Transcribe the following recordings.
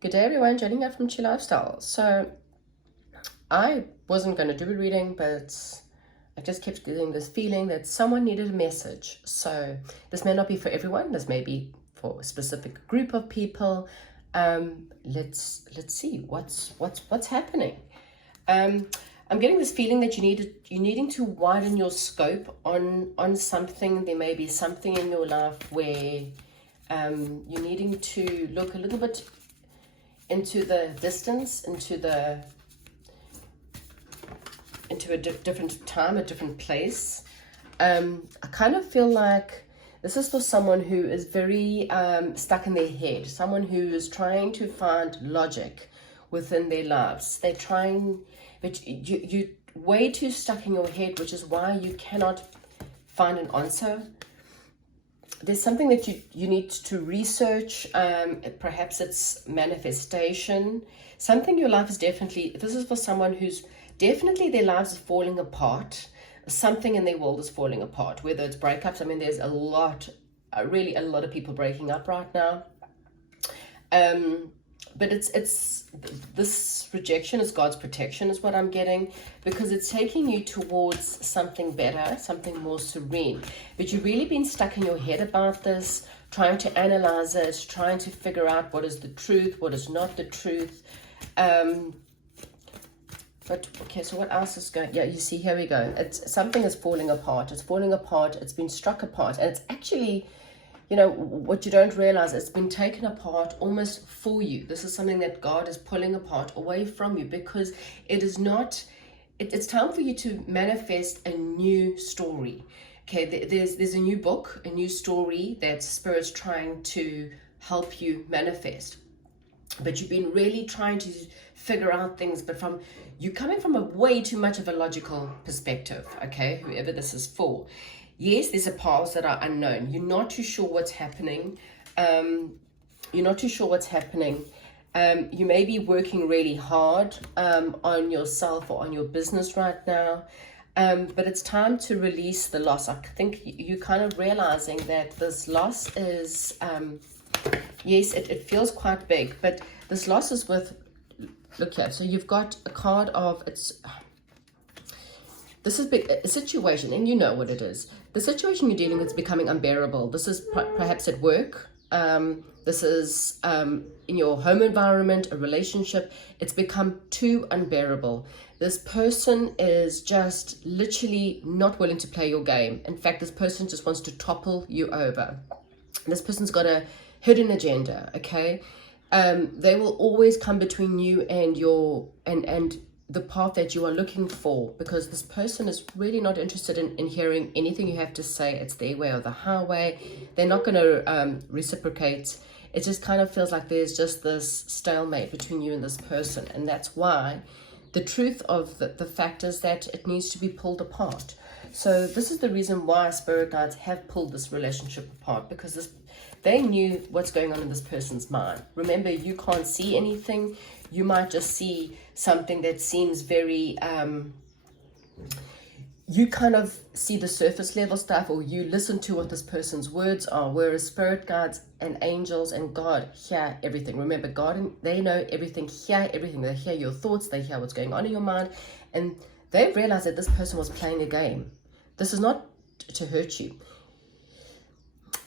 Good day, everyone. Jolene Ann from Chi Lifestyle. So I wasn't going to do a reading, but I just kept getting this feeling that someone needed a message. So this may not be for everyone. This may be for a specific group of people. Let's see what's happening. I'm getting this feeling that you're needing to widen your scope on something. There may be something in your life where you're needing to look a little bit into the distance, into a different time, a different place. I kind of feel like this is for someone who is very stuck in their head, someone who is trying to find logic within their lives. They're trying, but you're way too stuck in your head, which is why you cannot find an answer. There's something that you need to research. Perhaps it's manifestation. Something in your life is definitely, this is for someone who's definitely their lives is falling apart. Something in their world is falling apart, whether it's breakups. I mean, there's a lot, really a lot of people breaking up right now. But it's this rejection is God's protection is what I'm getting, because it's taking you towards something better, something more serene. But you've really been stuck in your head about this, trying to analyze it, trying to figure out what is the truth, what is not the truth. But okay, so what else is going? Yeah, you see, here we go. It's something is falling apart. It's falling apart. It's been struck apart, and it's actually, you know, what you don't realize, it's been taken apart almost for you. This is something that God is pulling apart away from you, because it is not, it's time for you to manifest a new story. Okay, there's a new book, a new story that Spirit's trying to help you manifest. But you've been really trying to figure out things, but you're coming from a way too much of a logical perspective, okay, whoever this is for. Yes, there's a paths that are unknown. You're not too sure what's happening. You're not too sure what's happening. You may be working really hard on yourself or on your business right now. But it's time to release the loss. I think you're kind of realizing that this loss is, yes, it feels quite big, but this loss is with, look here. So you've got a card of, this is big, a situation, and you know what it is. The situation you're dealing with is becoming unbearable. This is perhaps at work. This is in your home environment, a relationship. It's become too unbearable. This person is just literally not willing to play your game. In fact, this person just wants to topple you over. This person's got a hidden agenda, okay? They will always come between you and your and the path that you are looking for, because this person is really not interested in hearing anything you have to say. It's their way or the highway. They're not going to reciprocate. It just kind of feels like there's just this stalemate between you and this person, and that's why the truth of the fact is that it needs to be pulled apart. So this is the reason why Spirit Guides have pulled this relationship apart, because they knew what's going on in this person's mind. Remember, you can't see anything. You might just see something that seems very, you kind of see the surface level stuff, or you listen to what this person's words are, whereas Spirit Guides and angels and God hear everything. Remember, God, they know everything, hear everything. They hear your thoughts, they hear what's going on in your mind, and they realize that this person was playing a game. This is not to hurt you.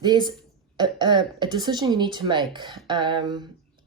There's a decision you need to make,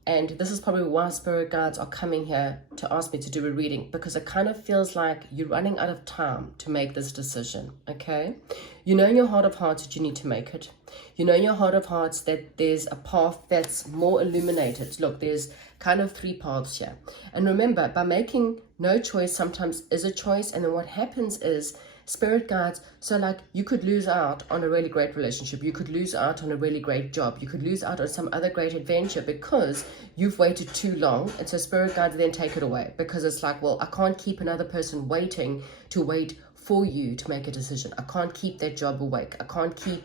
and this is probably why Spirit Guides are coming here to ask me to do a reading, because it kind of feels like you're running out of time to make this decision, okay? You know in your heart of hearts that you need to make it. You know in your heart of hearts that there's a path that's more illuminated. Look, there's kind of 3 paths here. And remember, by making no choice sometimes is a choice, and then what happens is Spirit Guides, so like you could lose out on a really great relationship, you could lose out on a really great job, you could lose out on some other great adventure because you've waited too long. And so Spirit Guides then take it away, because it's like, well, I can't keep another person waiting to wait for you to make a decision. I can't keep that job awake. I can't keep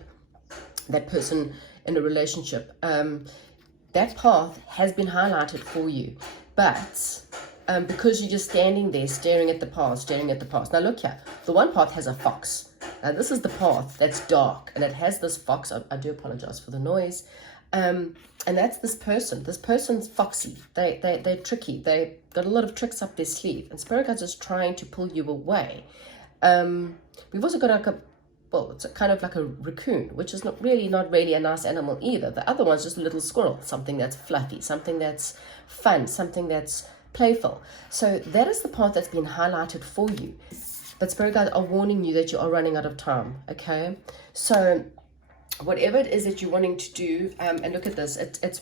that person in a relationship. That path has been highlighted for you, but because you're just standing there staring at the past. Now look here, the one path has a fox. Now this is the path that's dark, and it has this fox. I do apologize for the noise. And that's this person. This person's foxy. They're tricky. They got a lot of tricks up their sleeve. And Spirit Guides is trying to pull you away. We've also got it's kind of like a raccoon, which is not really a nice animal either. The other one's just a little squirrel, something that's fluffy, something that's fun, something that's playful. So that is the path that's been highlighted for you. But Spirit Guides are warning you that you are running out of time, okay? So whatever it is that you're wanting to do, and look at this, it's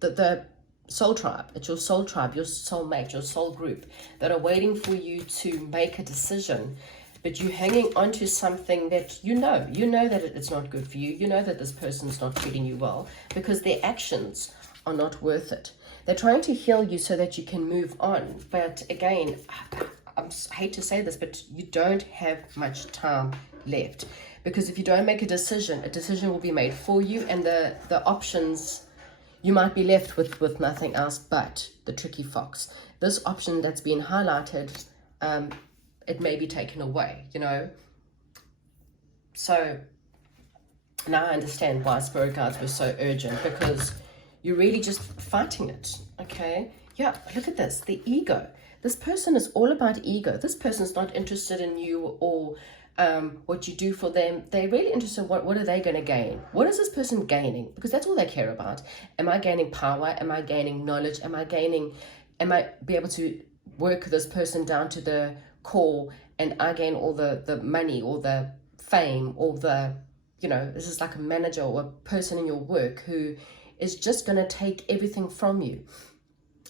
the soul tribe. It's your soul tribe, your soul mate, your soul group that are waiting for you to make a decision. But you're hanging on to something that you know that it's not good for you. You know that this person's not treating you well because their actions are not worth it. They're trying to heal you so that you can move on. But again, I hate to say this, but you don't have much time left. Because if you don't make a decision will be made for you, and the options, you might be left with nothing else but the tricky fox. This option that's been highlighted, it may be taken away, So now I understand why Spirit Guides were so urgent, because you're really just fighting it, okay? Yeah, look at this, the ego. This person is all about ego. This person's not interested in you or what you do for them. They're really interested in what are they going to gain? What is this person gaining? Because that's all they care about. Am I gaining power? Am I gaining knowledge? Am I be able to work this person down to the core, and I gain all the money or the fame or this is like a manager or a person in your work who is just going to take everything from you.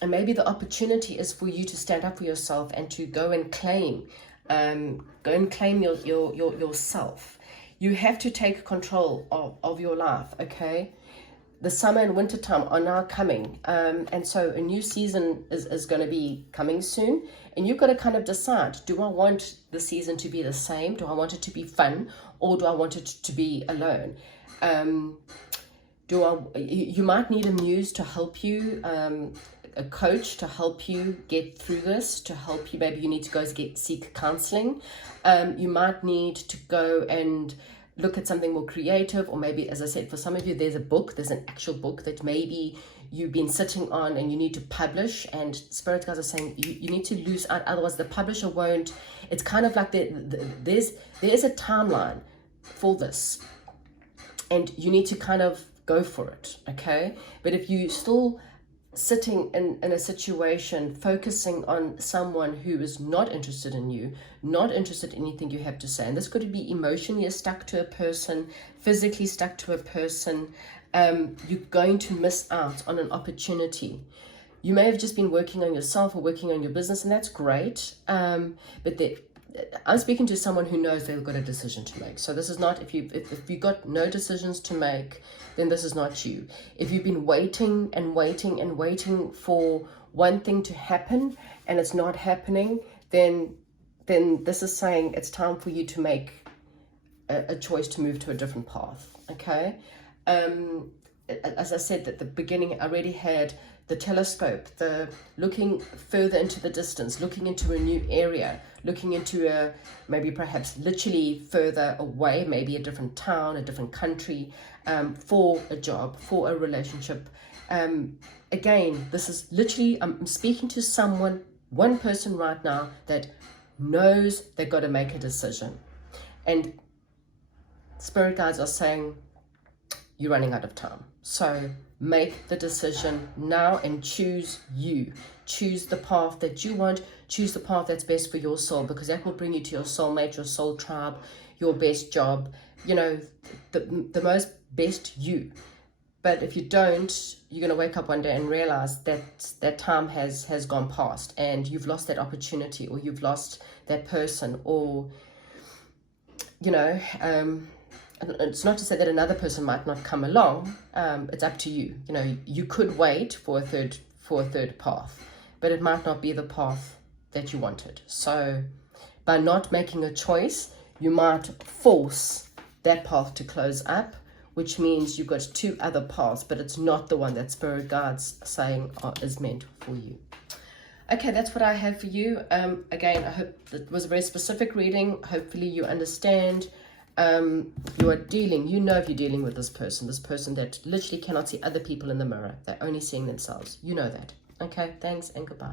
And maybe the opportunity is for you to stand up for yourself and to go and claim yourself. You have to take control of your life, okay? The summer and winter time are now coming, and so a new season is going to be coming soon, and you've got to kind of decide, do I want the season to be the same? Do I want it to be fun, or do I want it to be alone? You might need a muse to help you, a coach to help you get through this, to help you. Maybe you need to go seek counseling. You might need to go and look at something more creative, or maybe, as I said, for some of you, there's an actual book that maybe you've been sitting on and you need to publish, and Spirit Guides are saying you need to lose out, otherwise the publisher won't. It's kind of like there is a timeline for this, and you need to kind of go for it, okay? But if you still sitting in a situation focusing on someone who is not interested in you, not interested in anything you have to say, and this could be emotionally stuck to a person, physically stuck to a person, you're going to miss out on an opportunity. You may have just been working on yourself or working on your business, and that's great, but I'm speaking to someone who knows they've got a decision to make. So this is not, if you've got no decisions to make, then this is not you. If you've been waiting and waiting and waiting for one thing to happen and it's not happening, then this is saying it's time for you to make a choice to move to a different path, okay? As I said at the beginning, I already had the telescope, the looking further into the distance, looking into a new area, looking into maybe perhaps literally further away, maybe a different town, a different country, for a job, for a relationship. Again, this is literally, I'm speaking to one person right now that knows they've got to make a decision. And Spirit Guides are saying, you're running out of time. So make the decision now and choose you. Choose the path that you want. Choose the path that's best for your soul, because that will bring you to your soulmate, your soul tribe, your best job, the most best you. But if you don't, you're going to wake up one day and realize that time has gone past, and you've lost that opportunity, or you've lost that person, or, it's not to say that another person might not come along. It's up to you. You could wait for a third path, but it might not be the path that you wanted. So by not making a choice, you might force that path to close up, which means you've got two other paths, but it's not the one that Spirit Guides saying is meant for you. Okay, that's what I have for you. Again, I hope it was a very specific reading. Hopefully you understand you are dealing, you know if you're dealing with this person that literally cannot see other people in the mirror. They're only seeing themselves. You know that. Okay, thanks and goodbye.